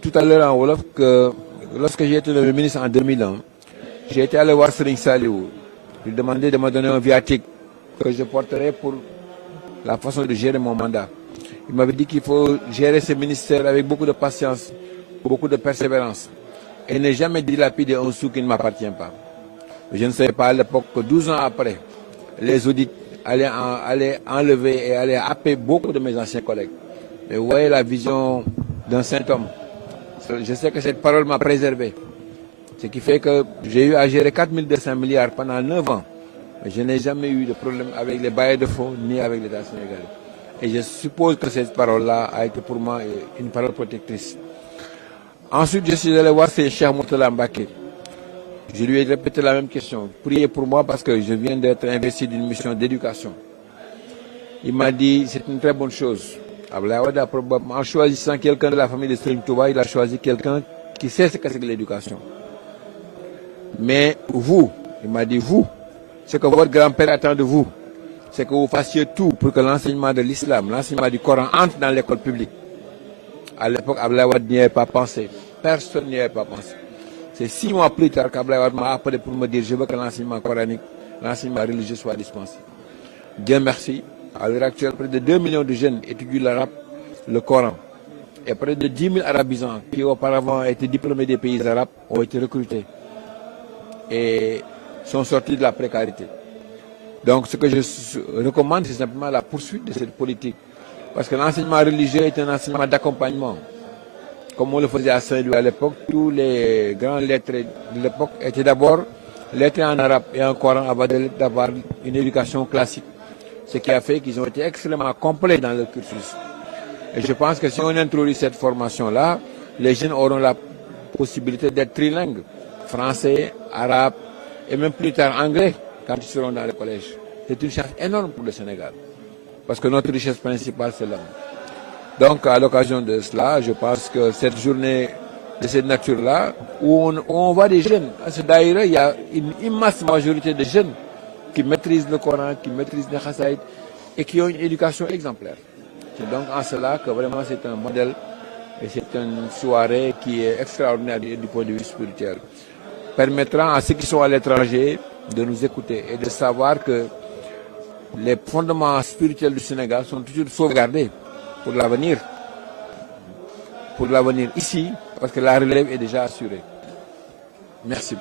tout à l'heure en Wolof que lorsque j'ai été le ministre en 2001, j'ai été allé voir Serigne Saliou. Je lui demandais de me donner un viatique que je porterai pour la façon de gérer mon mandat. Il m'avait dit qu'il faut gérer ce ministère avec beaucoup de patience, beaucoup de persévérance et ne jamais dilapider un sou qui ne m'appartient pas. Je ne savais pas à l'époque que 12 ans après, les audits allaient enlever et allaient happer beaucoup de mes anciens collègues. Mais vous voyez la vision d'un saint homme. Je sais que cette parole m'a préservé. Ce qui fait que j'ai eu à gérer 4200 milliards pendant 9 ans. Mais je n'ai jamais eu de problème avec les bailleurs de fonds ni avec l'État sénégalais. Et je suppose que cette parole-là a été pour moi une parole protectrice. Ensuite, je suis allé voir Cheikh Mourtala Mbacké. Je lui ai répété la même question. Priez pour moi parce que je viens d'être investi d'une mission d'éducation. Il m'a dit c'est une très bonne chose. Abdoulaye Wade a probablement, en choisissant quelqu'un de la famille de Serigne Touba, il a choisi quelqu'un qui sait ce que c'est que l'éducation. Mais vous, il m'a dit vous, ce que votre grand-père attend de vous, c'est que vous fassiez tout pour que l'enseignement de l'islam, l'enseignement du Coran entre dans l'école publique. À l'époque, Abdoulaye Wade n'y avait pas pensé. Personne n'y avait pas pensé. C'est 6 mois plus tard qu'Abdoulaye Wade m'a appelé pour me dire je veux que l'enseignement coranique, l'enseignement religieux soit dispensé. Dieu merci. À l'heure actuelle, près de 2 millions de jeunes étudient l'arabe, le Coran. Et près de 10 000 arabisants qui auparavant étaient diplômés des pays arabes ont été recrutés et sont sortis de la précarité. Donc ce que je recommande, c'est simplement la poursuite de cette politique. Parce que l'enseignement religieux est un enseignement d'accompagnement. Comme on le faisait à Saint-Louis à l'époque, tous les grands lettrés de l'époque étaient d'abord lettrés en arabe et en Coran avant d'avoir une éducation classique. Ce qui a fait qu'ils ont été extrêmement complets dans le cursus. Et je pense que si on introduit cette formation-là, les jeunes auront la possibilité d'être trilingues, français, arabe et même plus tard anglais quand ils seront dans le collège. C'est une chance énorme pour le Sénégal, parce que notre richesse principale, c'est l'homme. Donc, à l'occasion de cela, je pense que cette journée de cette nature-là, où on voit des jeunes, d'ailleurs, il y a une immense majorité de jeunes qui maîtrisent le Coran, qui maîtrisent les Khassaïd et qui ont une éducation exemplaire. C'est donc en cela que vraiment c'est un modèle et c'est une soirée qui est extraordinaire du point de vue spirituel. Permettra à ceux qui sont à l'étranger de nous écouter et de savoir que les fondements spirituels du Sénégal sont toujours sauvegardés pour l'avenir ici, parce que la relève est déjà assurée. Merci.